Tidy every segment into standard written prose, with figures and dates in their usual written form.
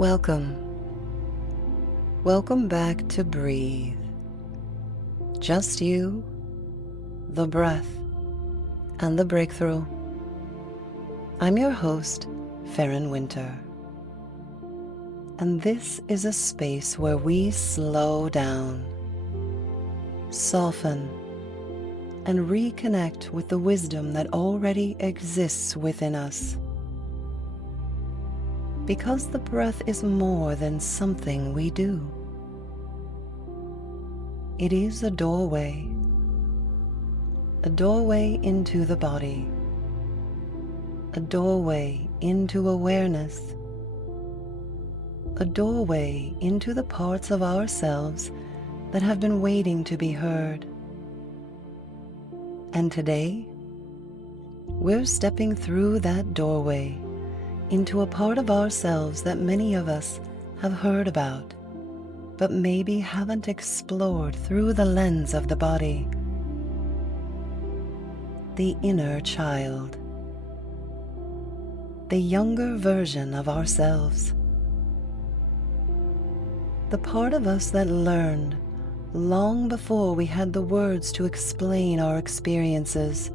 Welcome. Welcome back to Breathe. Just you, the breath, and the breakthrough. I'm your host, Farron Winter. And this is a space where we slow down, soften, and reconnect with the wisdom that already exists within us. Because the breath is more than something we do. It is a doorway into the body, a doorway into awareness, a doorway into the parts of ourselves that have been waiting to be heard. And today, we're stepping through that doorway into a part of ourselves that many of us have heard about, but maybe haven't explored through the lens of the body. The inner child. The younger version of ourselves. The part of us that learned long before we had the words to explain our experiences,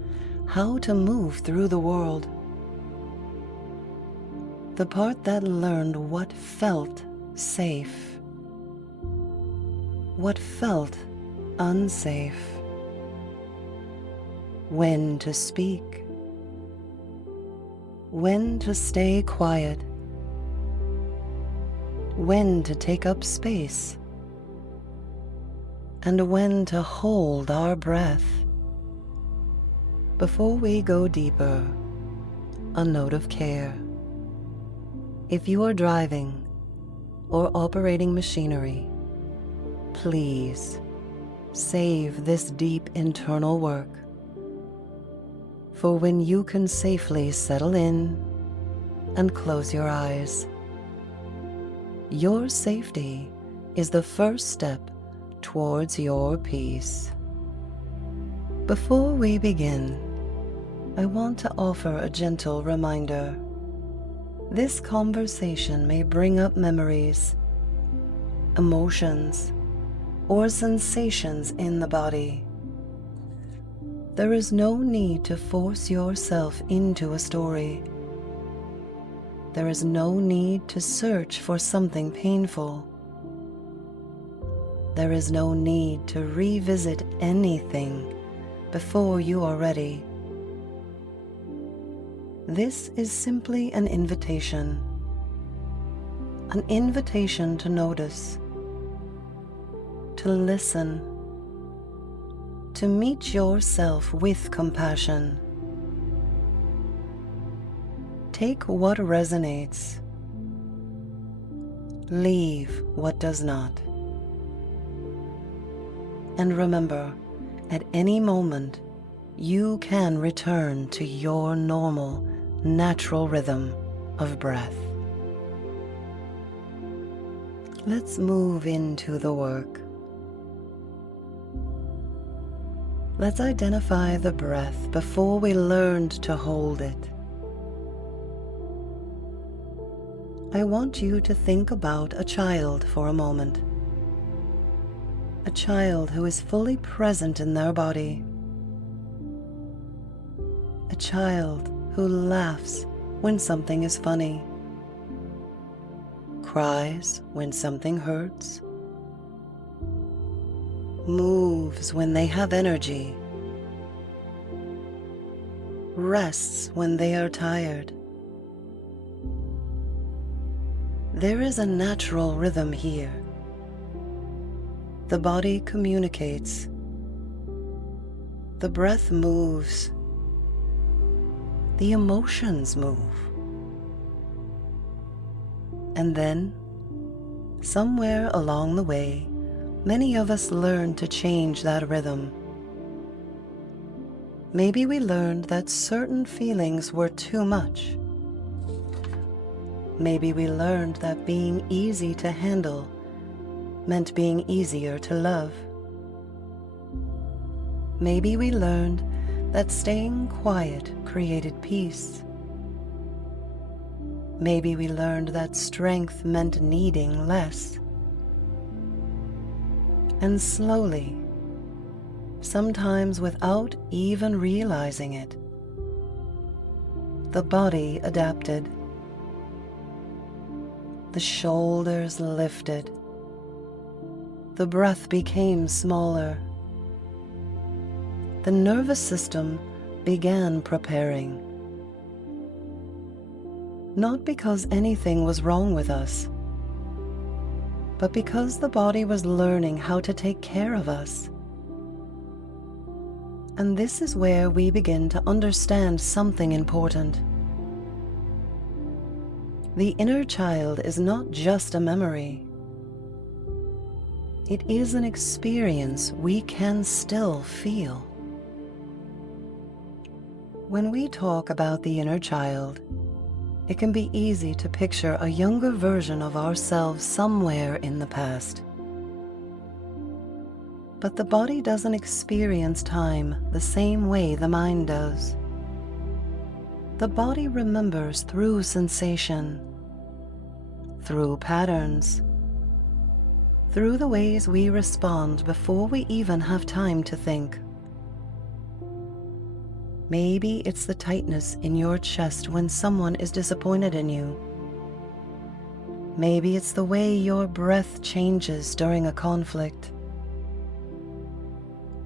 how to move through the world. The part that learned what felt safe, what felt unsafe, when to speak, when to stay quiet, when to take up space, and when to hold our breath. Before we go deeper, a note of care. If you are driving or operating machinery, please save this deep internal work for when you can safely settle in and close your eyes. Your safety is the first step towards your peace. Before we begin, I want to offer a gentle reminder. This conversation may bring up memories, emotions, or sensations in the body. There is no need to force yourself into a story. There is no need to search for something painful. There is no need to revisit anything before you are ready. This is simply an invitation to notice, to listen, to meet yourself with compassion. Take what resonates, leave what does not. And remember, at any moment, you can return to your normal, natural rhythm of breath. Let's move into the work. Let's identify the breath before we learned to hold it. I want you to think about a child for a moment. A child who is fully present in their body. A child who laughs when something is funny, cries when something hurts, moves when they have energy, rests when they are tired. There is a natural rhythm here. The body communicates. The breath moves. The emotions move. And then, somewhere along the way, many of us learn to change that rhythm. Maybe we learned that certain feelings were too much. Maybe we learned that being easy to handle meant being easier to love. Maybe we learned that staying quiet created peace. Maybe we learned that strength meant needing less. And slowly, sometimes without even realizing it, the body adapted. The shoulders lifted. The breath became smaller. The nervous system began preparing. Not because anything was wrong with us, but because the body was learning how to take care of us. And this is where we begin to understand something important. The inner child is not just a memory. It is an experience we can still feel. When we talk about the inner child, it can be easy to picture a younger version of ourselves somewhere in the past. But the body doesn't experience time the same way the mind does. The body remembers through sensation, through patterns, through the ways we respond before we even have time to think. Maybe it's the tightness in your chest when someone is disappointed in you. Maybe it's the way your breath changes during a conflict.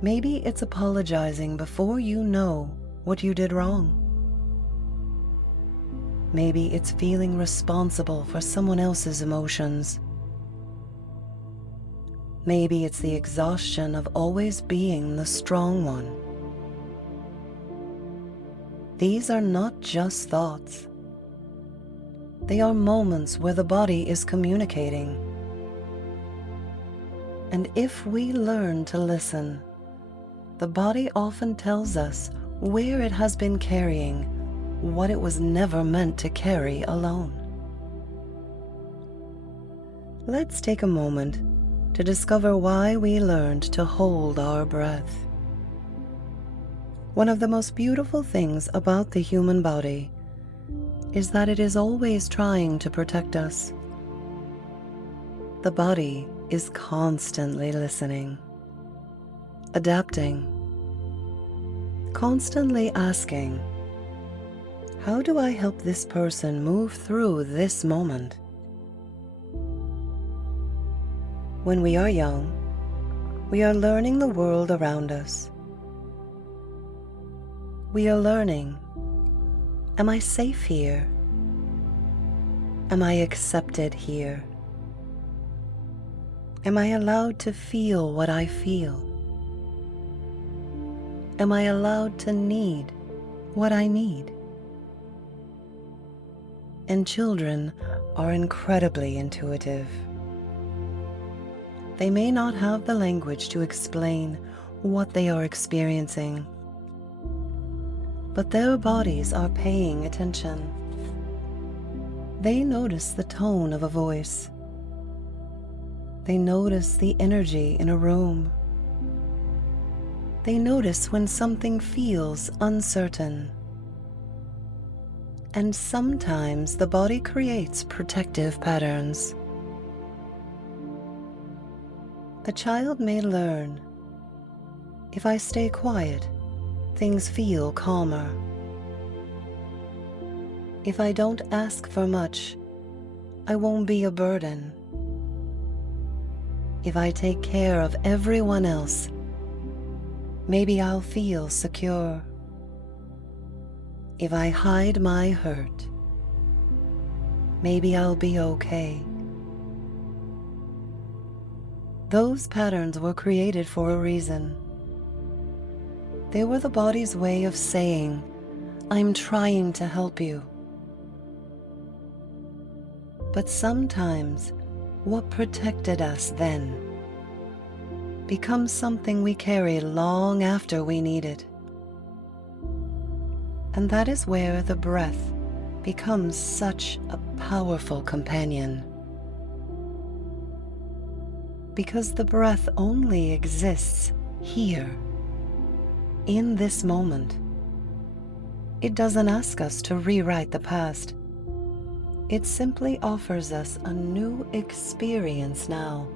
Maybe it's apologizing before you know what you did wrong. Maybe it's feeling responsible for someone else's emotions. Maybe it's the exhaustion of always being the strong one. These are not just thoughts. They are moments where the body is communicating. And if we learn to listen, the body often tells us where it has been carrying what it was never meant to carry alone. Let's take a moment to discover why we learned to hold our breath. One of the most beautiful things about the human body is that it is always trying to protect us. The body is constantly listening, adapting, constantly asking, how do I help this person move through this moment? When we are young, we are learning the world around us. We are learning, am I safe here? Am I accepted here? Am I allowed to feel what I feel? Am I allowed to need what I need? And children are incredibly intuitive. They may not have the language to explain what they are experiencing, but their bodies are paying attention. They notice the tone of a voice. They notice the energy in a room. They notice when something feels uncertain. And sometimes the body creates protective patterns. A child may learn, if I stay quiet, things feel calmer. If I don't ask for much, I won't be a burden. If I take care of everyone else, maybe I'll feel secure. If I hide my hurt, maybe I'll be okay. Those patterns were created for a reason. They were the body's way of saying, I'm trying to help you. But sometimes what protected us then becomes something we carry long after we need it. And that is where the breath becomes such a powerful companion. Because the breath only exists here, in this moment. It doesn't ask us to rewrite the past. It simply offers us a new experience now.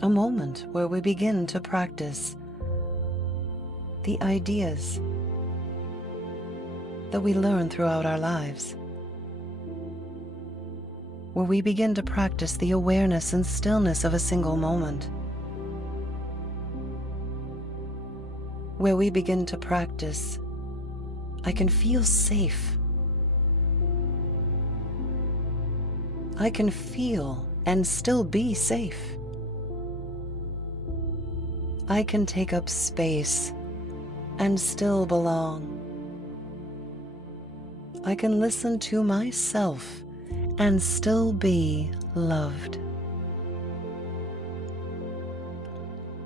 A moment where we begin to practice the ideas that we learn throughout our lives. Where we begin to practice the awareness and stillness of a single moment. Where we begin to practice, I can feel safe. I can feel and still be safe. I can take up space and still belong. I can listen to myself and still be loved.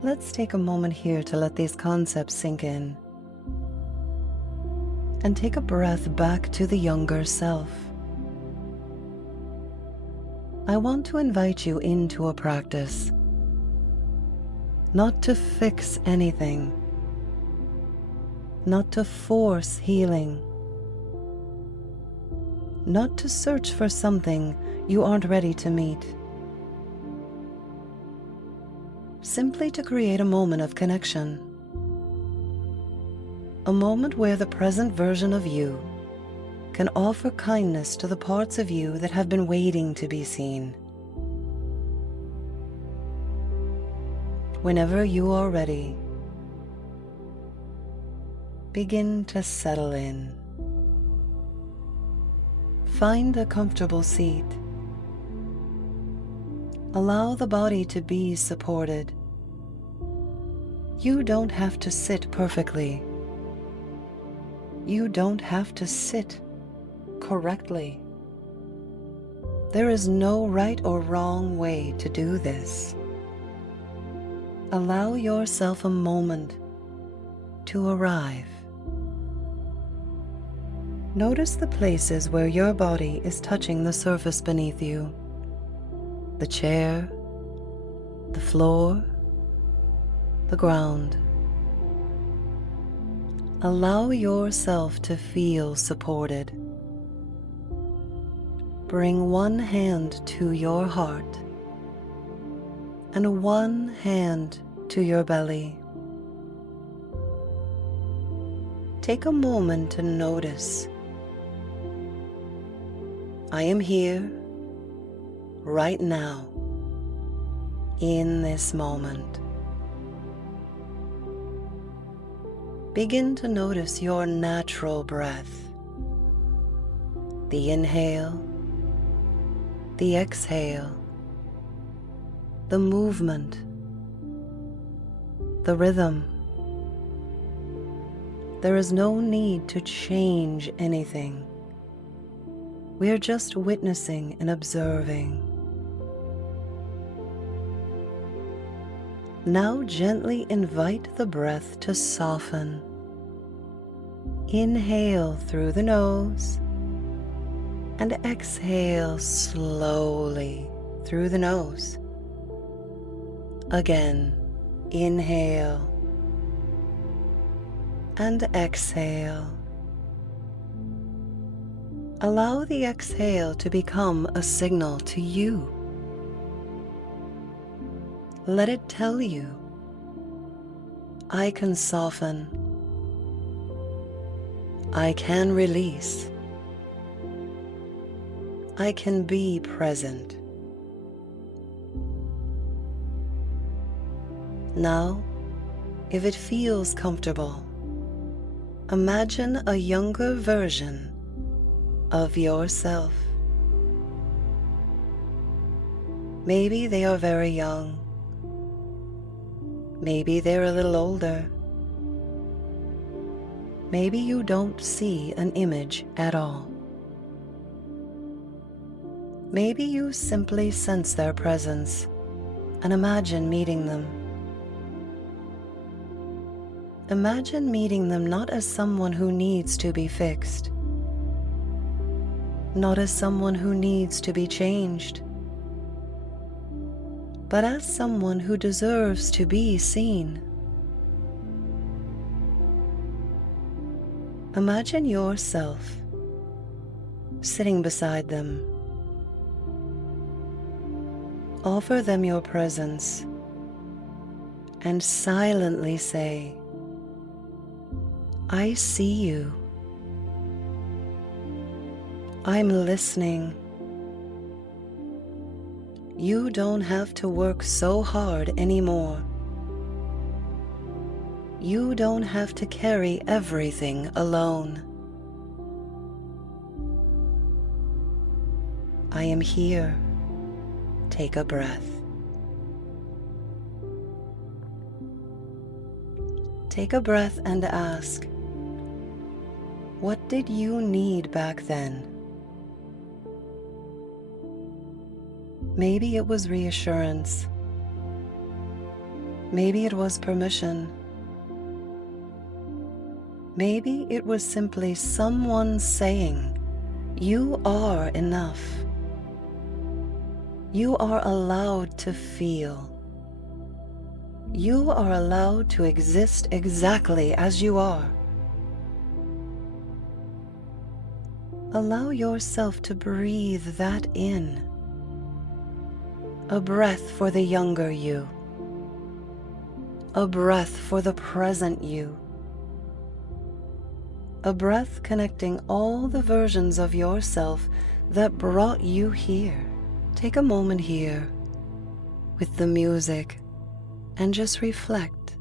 Let's take a moment here to let these concepts sink in. And take a breath back to the younger self. I want to invite you into a practice. Not to fix anything. Not to force healing. Not to search for something you aren't ready to meet. Simply to create a moment of connection. A moment where the present version of you can offer kindness to the parts of you that have been waiting to be seen. Whenever you are ready, begin to settle in. Find a comfortable seat. Allow the body to be supported. You don't have to sit perfectly. You don't have to sit correctly. There is no right or wrong way to do this. Allow yourself a moment to arrive. Notice the places where your body is touching the surface beneath you. The chair, the floor, the ground. Allow yourself to feel supported. Bring one hand to your heart and one hand to your belly. Take a moment to notice. I am here, right now, in this moment. Begin to notice your natural breath. The inhale, the exhale, the movement, the rhythm. There is no need to change anything. We are just witnessing and observing. Now gently invite the breath to soften. Inhale through the nose and exhale slowly through the nose. Again, inhale and exhale. Allow the exhale to become a signal to you. Let it tell you, I can soften. I can release. I can be present. Now, if it feels comfortable, imagine a younger version of yourself. Maybe they are very young. Maybe they're a little older. Maybe you don't see an image at all. Maybe you simply sense their presence and imagine meeting them. Imagine meeting them not as someone who needs to be fixed, not as someone who needs to be changed, but as someone who deserves to be seen. Imagine yourself sitting beside them. Offer them your presence and silently say, "I see you. I'm listening. You don't have to work so hard anymore. You don't have to carry everything alone. I am here." Take a breath. Take a breath and ask, what did you need back then? Maybe it was reassurance. Maybe it was permission. Maybe it was simply someone saying, "You are enough. You are allowed to feel. You are allowed to exist exactly as you are." Allow yourself to breathe that in. A breath for the younger you. A breath for the present you. A breath connecting all the versions of yourself that brought you here. Take a moment here with the music and just reflect.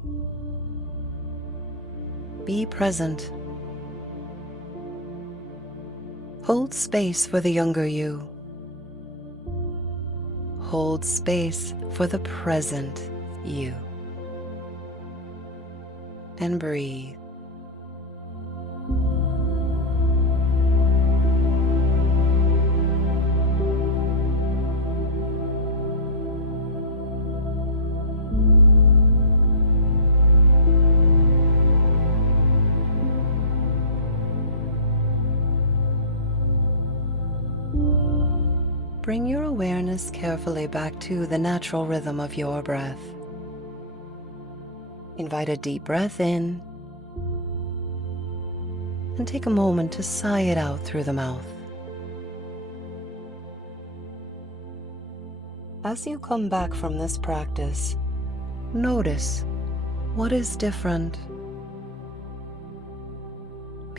Be present. Hold space for the younger you. Hold space for the present you. And breathe. Bring your awareness carefully back to the natural rhythm of your breath. Invite a deep breath in and take a moment to sigh it out through the mouth. As you come back from this practice, notice what is different.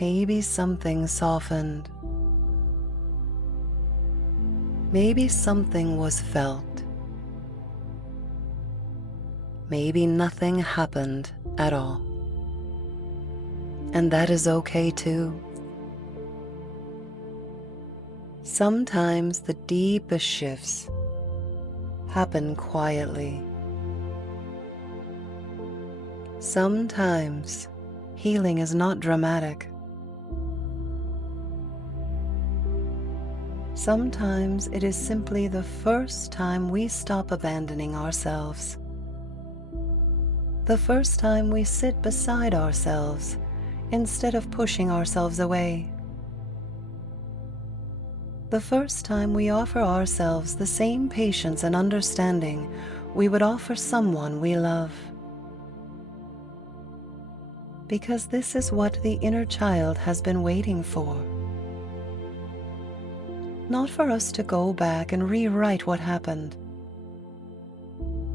Maybe something softened. Maybe something was felt. Maybe nothing happened at all. And that is okay too. Sometimes the deepest shifts happen quietly. Sometimes healing is not dramatic. Sometimes it is simply the first time we stop abandoning ourselves. The first time we sit beside ourselves instead of pushing ourselves away. The first time we offer ourselves the same patience and understanding we would offer someone we love. Because this is what the inner child has been waiting for. Not for us to go back and rewrite what happened.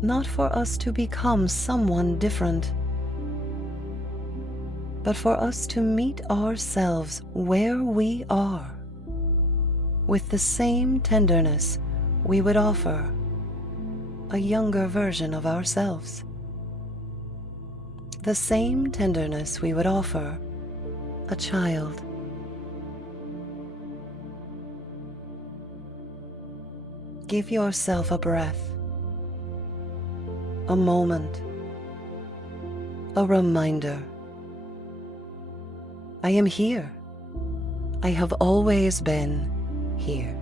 Not for us to become someone different. But for us to meet ourselves where we are, with the same tenderness we would offer a younger version of ourselves. The same tenderness we would offer a child. Give yourself a breath, a moment, a reminder. I am here. I have always been here.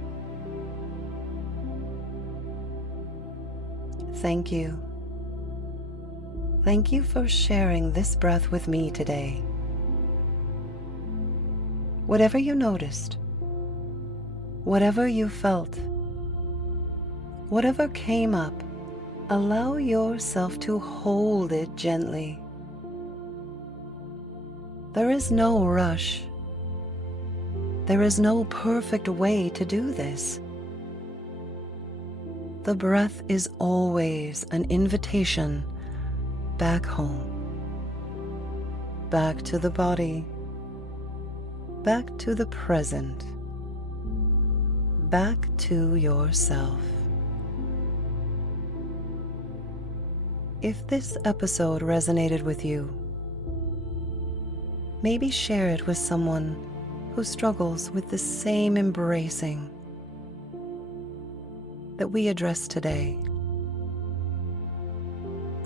Thank you. Thank you for sharing this breath with me today. Whatever you noticed, whatever you felt, whatever came up, allow yourself to hold it gently. There is no rush. There is no perfect way to do this. The breath is always an invitation back home, back to the body, back to the present, back to yourself. If this episode resonated with you, maybe share it with someone who struggles with the same embracing that we addressed today.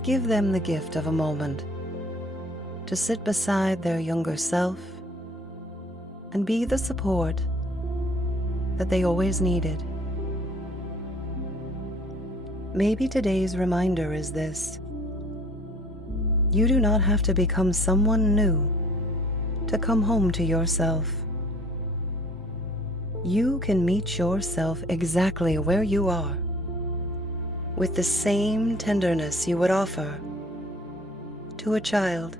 Give them the gift of a moment to sit beside their younger self and be the support that they always needed. Maybe today's reminder is this: you do not have to become someone new to come home to yourself. You can meet yourself exactly where you are, with the same tenderness you would offer to a child,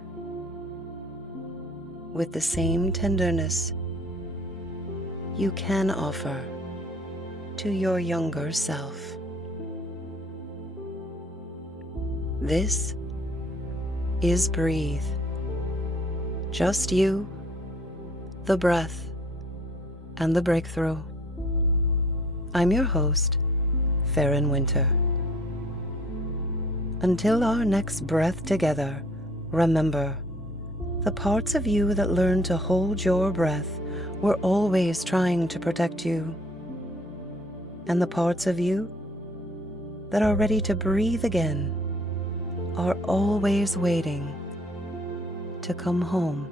with the same tenderness you can offer to your younger self. This is Breathe. Just you, the breath, and the breakthrough. I'm your host, Farron Winter. Until our next breath together, remember, the parts of you that learn to hold your breath were always trying to protect you. And the parts of you that are ready to breathe again are always waiting to come home.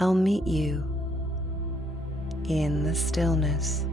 I'll meet you in the stillness.